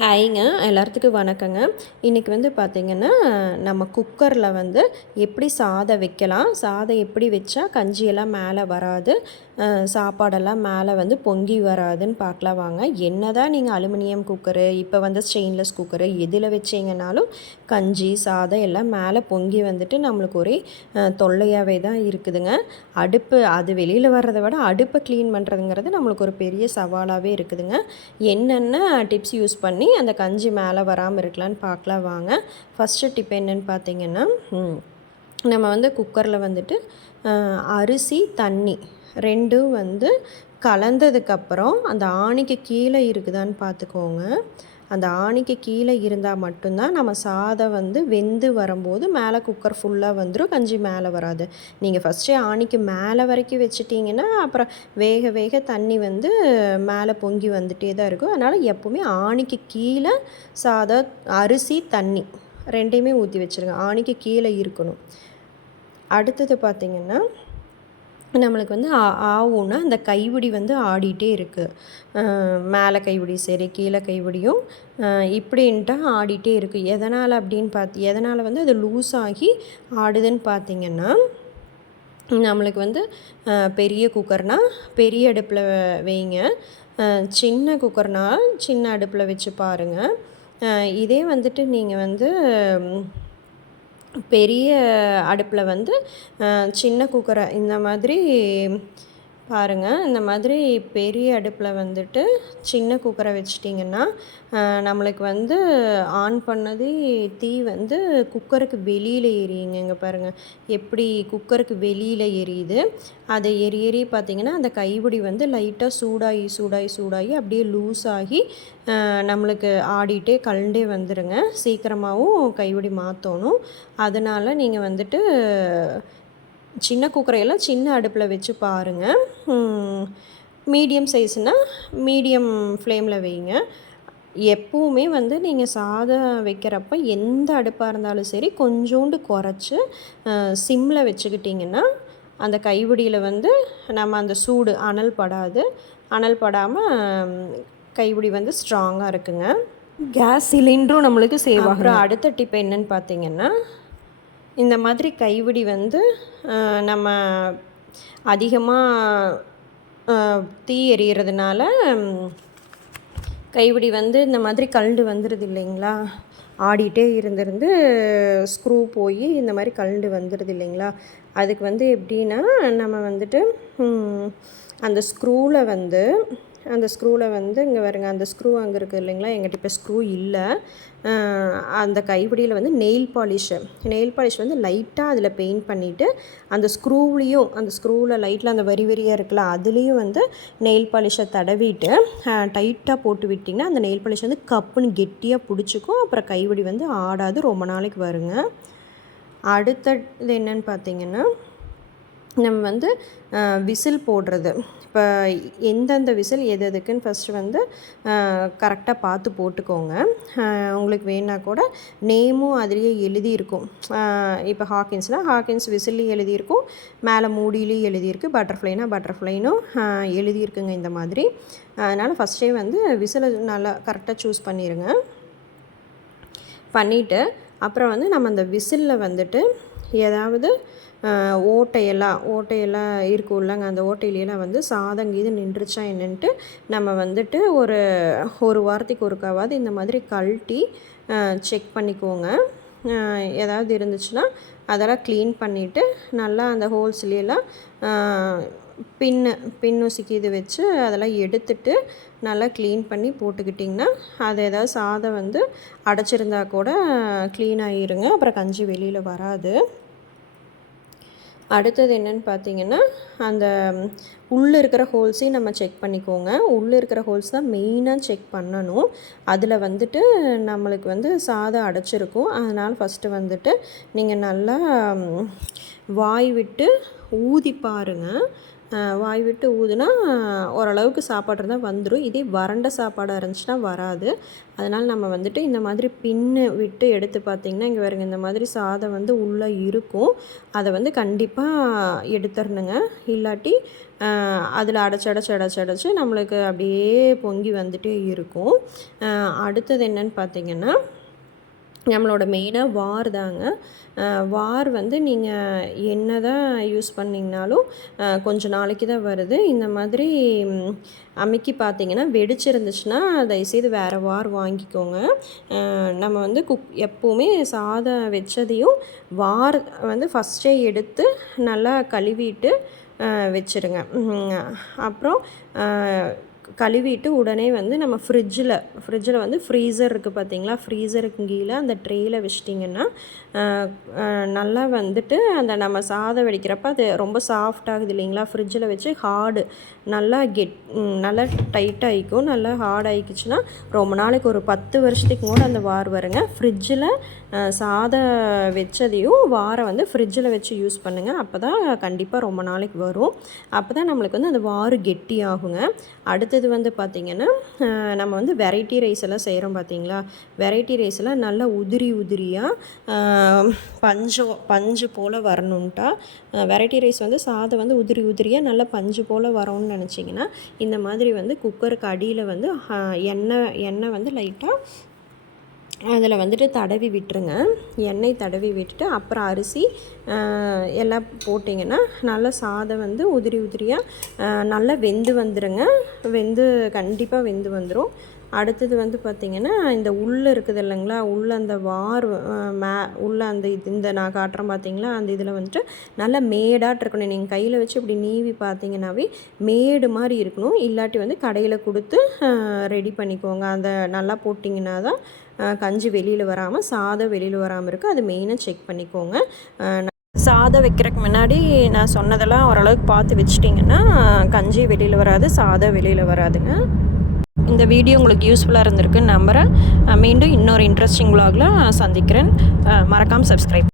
ஹாய்ங்க எல்லாத்துக்கும் வணக்கங்க. இன்றைக்கி வந்து பார்த்திங்கன்னா நம்ம குக்கரில் வந்து எப்படி சாதம் வைக்கலாம் சாதம் எப்படி வச்சா கஞ்சியெல்லாம் மேலே வராது சாப்பாடெல்லாம் மேலே வந்து பொங்கி வராதுன்னு பார்க்கலாம் வாங்க. என்ன தான் நீங்கள் அலுமினியம் குக்கரு இப்போ வந்து ஸ்டெயின்லெஸ் குக்கரு எதில் வச்சிங்கனாலும் கஞ்சி சாதம் எல்லாம் மேலே பொங்கி வந்துட்டு நம்மளுக்கு ஒரே தொல்லையாகவே தான் இருக்குதுங்க. அடுப்பு அது வெளியில் வர்றதை விட அடுப்பை க்ளீன் பண்ணுறதுங்கிறது நம்மளுக்கு ஒரு பெரிய சவாலாகவே இருக்குதுங்க. என்னென்ன டிப்ஸ் யூஸ் பண்ணி அந்த கஞ்சி மேலே வராமல் இருக்கலான்னு பார்க்கலாம் வாங்க. ஃபஸ்ட்டு டிப் என்னன்னு பார்த்தீங்கன்னா நம்ம வந்து குக்கரில் வந்துட்டு அரிசி தண்ணி ரெண்டும் வந்து கலந்ததுக்கப்புறம் அந்த ஆணிக்கு கீழே இருக்குதான்னு பார்த்துக்கோங்க. அந்த ஆணிக்கு கீழே இருந்தால் மட்டும்தான் நம்ம சாதம் வந்து வெந்து வரும்போது மேலே குக்கர் ஃபுல்லாக வந்துடும் கஞ்சி மேலே வராது. நீங்கள் ஃபஸ்ட்டே ஆணிக்கு மேலே வரைக்கும் வச்சிட்டிங்கன்னா அப்புறம் வேக வேக தண்ணி வந்து மேலே பொங்கி வந்துட்டே தான் இருக்கும். அதனால் எப்போவுமே ஆணிக்கு கீழே சாதம் அரிசி தண்ணி ரெண்டையுமே ஊற்றி வச்சுருங்க. ஆணிக்கு கீழே இருக்கணும். அடுத்தது பார்த்திங்கன்னா நம்மளுக்கு வந்து ஆ ஆவுன்னா அந்த கைவிடி வந்து ஆடிட்டே இருக்குது மேலே கைவிடி சரி கீழே கைவிடியும் இப்படின்ட்டு ஆடிட்டே இருக்குது எதனால் அப்படின்னு பார்த்து எதனால் வந்து அது லூஸ் ஆகி ஆடுதுன்னு பார்த்தீங்கன்னா நம்மளுக்கு வந்து பெரிய குக்கர்னால் பெரிய அடுப்பில் வைங்க. சின்ன குக்கர்னால் சின்ன அடுப்பில் வச்சு பாருங்கள் இதே வந்துட்டு நீங்கள் வந்து பெரிய அடுப்பில் வந்து சின்ன குக்கரை இந்த மாதிரி பாருங்கள் இந்த மாதிரி பெரிய அடுப்பில் வந்துட்டு சின்ன குக்கரை வச்சிட்டிங்கன்னா நம்மளுக்கு வந்து ஆன் பண்ணது தீ வந்து குக்கருக்கு வெளியில் எரியுங்க இங்கே பாருங்கள் எப்படி குக்கருக்கு வெளியில் எரியுது? அதை எரி எரி பார்த்தீங்கன்னா அந்த கைபிடி வந்து லைட்டாக சூடாகி சூடாகி சூடாகி அப்படியே லூஸ் ஆகி நம்மளுக்கு ஆடிட்டே கலண்டே வந்துடுங்க சீக்கிரமாகவும் கைபிடி மாற்றணும் அதனால் நீங்கள் வந்துட்டு சின்ன குக்கரையெல்லாம் சின்ன அடுப்பில் வச்சு பாருங்கள் மீடியம் சைஸ்னால் மீடியம் ஃப்ளேமில் வைங்க. எப்பவுமே வந்து நீங்கள் சாதம் வைக்கிறப்ப எந்த அடுப்பாக இருந்தாலும் சரி கொஞ்சோண்டு குறைச்சி சிம்மில் வச்சுக்கிட்டிங்கன்னா அந்த கைவிடியில் வந்து நம்ம அந்த சூடு அனல் படாது. அனல் படாமல் கைவிடி வந்து ஸ்ட்ராங்காக இருக்குங்க. கேஸ் சிலிண்டரும் நம்மளுக்கு சேவ் ஆகும் அடுத்த டிப் என்னன்னு பார்த்தீங்கன்னா இந்த மாதிரி கைவிடி வந்து நம்ம அதிகமாக தீ எறிகிறதுனால கைவிடி வந்து இந்த மாதிரி கழண்டு வந்துடுது இல்லைங்களா? ஆடிட்டே இருந்திருந்து ஸ்க்ரூ போய் இந்த மாதிரி கழண்டு வந்துடுது இல்லைங்களா? அதுக்கு வந்து எப்படின்னா நம்ம வந்துட்டு அந்த ஸ்க்ரூவில் வந்து அந்த ஸ்க்ரூவில் வந்து இங்கே வருங்க அந்த ஸ்க்ரூ அங்கே இருக்குது இல்லைங்களா? எங்கிட்ட இப்போ ஸ்க்ரூ இல்லை. அந்த கைப்பிடியில் வந்து நெயில் பாலிஷு நெயில் பாலிஷ் வந்து லைட்டாக அதில் பெயிண்ட் பண்ணிவிட்டு அந்த ஸ்க்ரூவ்லேயும் அந்த ஸ்க்ரூவில் லைட்டில் அந்த வரி வரியாக இருக்குல்ல அதுலேயும் வந்து நெயில் பாலிஷை தடவிட்டு டைட்டாக போட்டு விட்டிங்கன்னா அந்த நெயில் பாலிஷ் வந்து கப்புன்னு கெட்டியாக பிடிச்சிக்கும். அப்புறம் கைவிடி வந்து ஆடாது. ரொம்ப நாளைக்கு வருங்க. அடுத்தது என்னன்னு பார்த்தீங்கன்னா நம்ம வந்து விசில் போடுறது. இப்போ எந்தெந்த விசில் எது எதுக்குன்னு ஃபஸ்ட்டு வந்து கரெக்டாக பார்த்து போட்டுக்கோங்க. உங்களுக்கு வேணா கூட நேமும் அதுலேயே எழுதியிருக்கும். இப்போ ஹாக்கின்ஸ்னால் ஹாக்கின்ஸ் விசில்லையும் எழுதியிருக்கும் மேலே மூடியிலையும் எழுதியிருக்கு பட்டர்ஃப்ளைனா பட்டர்ஃப்ளைனும் எழுதியிருக்குங்க இந்த மாதிரி. அதனால் ஃபஸ்ட்டே வந்து விசிலை நல்லா கரெக்டாக சூஸ் பண்ணிடுங்க பண்ணிவிட்டு அப்புறம் வந்து நம்ம அந்த விசிலில் வந்துட்டு ஏதாவது ஓட்டையெல்லாம் ஓட்டையெல்லாம் இருக்கும் இல்லைங்க. அந்த ஓட்டையிலலாம் வந்து சாதம் கீது நின்றுச்சா என்னன்ட்டு நம்ம வந்துட்டு ஒரு ஒரு வாரத்துக்கு ஒருக்காவது இந்த மாதிரி கழட்டி செக் பண்ணிக்கோங்க. ஏதாவது இருந்துச்சுன்னா அதெல்லாம் க்ளீன் பண்ணிவிட்டு நல்லா அந்த ஹோல்ஸ்லாம் பின்னு பின்னூசிக்கு இது வச்சு அதெல்லாம் எடுத்துட்டு நல்லா க்ளீன் பண்ணி போட்டுக்கிட்டிங்கன்னா அது ஏதாவது சாதம் வந்து அடைச்சிருந்தா கூட க்ளீன் ஆகிருங்க அப்புறம் கஞ்சி வெளியில் வராது. அடுத்தது என்னன்னு பார்த்தீங்கன்னா அந்த உள்ளே இருக்கிற ஹோல்ஸையும் நம்ம செக் பண்ணிக்கோங்க. உள்ளே இருக்கிற ஹோல்ஸ் தான் மெயினாக செக் பண்ணணும். அதில் வந்துட்டு நம்மளுக்கு வந்து சாதம் அடைச்சிருக்கும். அதனால் ஃபஸ்ட்டு வந்துட்டு நீங்கள் நல்லா வாய் விட்டு ஊதி பாருங்கள் வாய் விட்டு ஊதுனா ஓரளவுக்கு சாப்பாடு இருந்தால் வந்துடும் இதே வறண்ட சாப்பாடாக இருந்துச்சுன்னா வராது. அதனால் நம்ம வந்துட்டு இந்த மாதிரி பின்னு விட்டு எடுத்து பார்த்திங்கன்னா இங்கே வருங்க இந்த மாதிரி சாதம் வந்து உள்ளே இருக்கும். அதை வந்து கண்டிப்பாக எடுத்துடணுங்க இல்லாட்டி அதில் அடைச்சி அடைச்சி அடைச்சி அடைச்சி நம்மளுக்கு அப்படியே பொங்கி வந்துட்டே இருக்கும். அடுத்தது என்னன்னு பார்த்திங்கன்னா நம்மளோட மெயினாக வார் தாங்க. வார் வந்து நீங்கள் என்ன தான் யூஸ் பண்ணிங்கனாலும் கொஞ்சம் நாளைக்கு தான் வருது. இந்த மாதிரி அமைக்கி பார்த்தீங்கன்னா வெடிச்சிருந்துச்சுன்னா தயவுசெய்து வேறு வார் வாங்கிக்கோங்க. நம்ம வந்து குக் எப்போவுமே சாதம் வச்சதையும் வார் வந்து ஃபஸ்ட்டே எடுத்து நல்லா கழுவிட்டு வச்சுருங்க. அப்புறம் கழுவிட்டு உடனே வந்து நம்ம ஃப்ரிட்ஜில் ஃப்ரிட்ஜில் வந்து ஃப்ரீசர் இருக்குது பார்த்தீங்களா ஃப்ரீசருக்கு கீழே அந்த ட்ரேயில் வச்சிட்டிங்கன்னா நல்லா வந்துட்டு அந்த நம்ம சாதம் வடிக்கிறப்ப அது ரொம்ப சாஃப்ட் ஆகுது இல்லைங்களா? ஃப்ரிட்ஜில் வச்சு ஹார்டு நல்லா கெட் நல்லா டைட் ஆகிக்கும். நல்லா ஹார்ட் ஆகிக்குச்சுன்னா ரொம்ப நாளைக்கு ஒரு பத்து வருஷத்துக்கு கூட அந்த வார் வருங்க. ஃப்ரிட்ஜில் சாதம் வச்சதையும் வாரை வந்து ஃப்ரிட்ஜில் வச்சு யூஸ் பண்ணுங்கள் அப்போ தான் கண்டிப்பாக ரொம்ப நாளைக்கு வரும். அப்போ தான் நம்மளுக்கு வந்து அந்த வார் கெட்டி ஆகுங்க அடுத்தது வந்து பார்த்திங்கன்னா நம்ம வந்து வெரைட்டி ரைஸ் எல்லாம் செய்கிறோம் பார்த்தீங்களா? வெரைட்டி ரைஸ் எல்லாம் நல்லா உதிரி உதிரியாக பஞ்சு பஞ்சு போல் வரணுன்ட்டா வெரைட்டி ரைஸ் வந்து சாதம் வந்து உதிரி உதிரியாக நல்லா பஞ்சு போல் வரணும்னு நினச்சிங்கன்னா இந்த மாதிரி வந்து குக்கருக்கு அடியில் வந்து எண்ணெய் எண்ணெய் வந்து லைட்டாக அதில் வந்துட்டு தடவி விட்டுருங்க. எண்ணெய் தடவி விட்டுட்டு அப்புறம் அரிசி எல்லாம் போட்டிங்கன்னா நல்லா சாதம் வந்து உதிரி உதிரியாக நல்லா வெந்து வந்துடுங்க வெந்து கண்டிப்பாக வெந்து வந்துடும் அடுத்தது வந்து பார்த்திங்கன்னா இந்த உள்ளே இருக்குது இல்லைங்களா? உள்ளே அந்த வார் மே உள்ளே அந்த இது இந்த நான் காட்டுறேன் பார்த்தீங்களா? அந்த இதில் வந்துட்டு நல்லா மேடாட்டு இருக்கணும். நீங்கள் கையில் வச்சு இப்படி நீவி பார்த்தீங்கன்னாவே மேடு மாதிரி இருக்கணும். இல்லாட்டி வந்து கடையில் கொடுத்து ரெடி பண்ணிக்கோங்க. அந்த நல்லா போட்டிங்கன்னா தான் கஞ்சி வெளியில் வராமல் சாதம் வெளியில் வராமல் இருக்குது அது மெயினாக செக் பண்ணிக்கோங்க. சாதம் வைக்கிறதுக்கு முன்னாடி நான் சொன்னதெல்லாம் ஓரளவுக்கு பார்த்து வச்சிட்டிங்கன்னா கஞ்சி வெளியில் வராது சாதம் வெளியில் வராதுங்க. இந்த வீடியோ உங்களுக்கு யூஸ்ஃபுல்லாக இருந்திருக்குன்னு நம்புகிறேன் மீண்டும் இன்னொரு இன்ட்ரெஸ்டிங் விலாகில் சந்திக்கிறேன். மறக்காமல் சப்ஸ்கிரைப்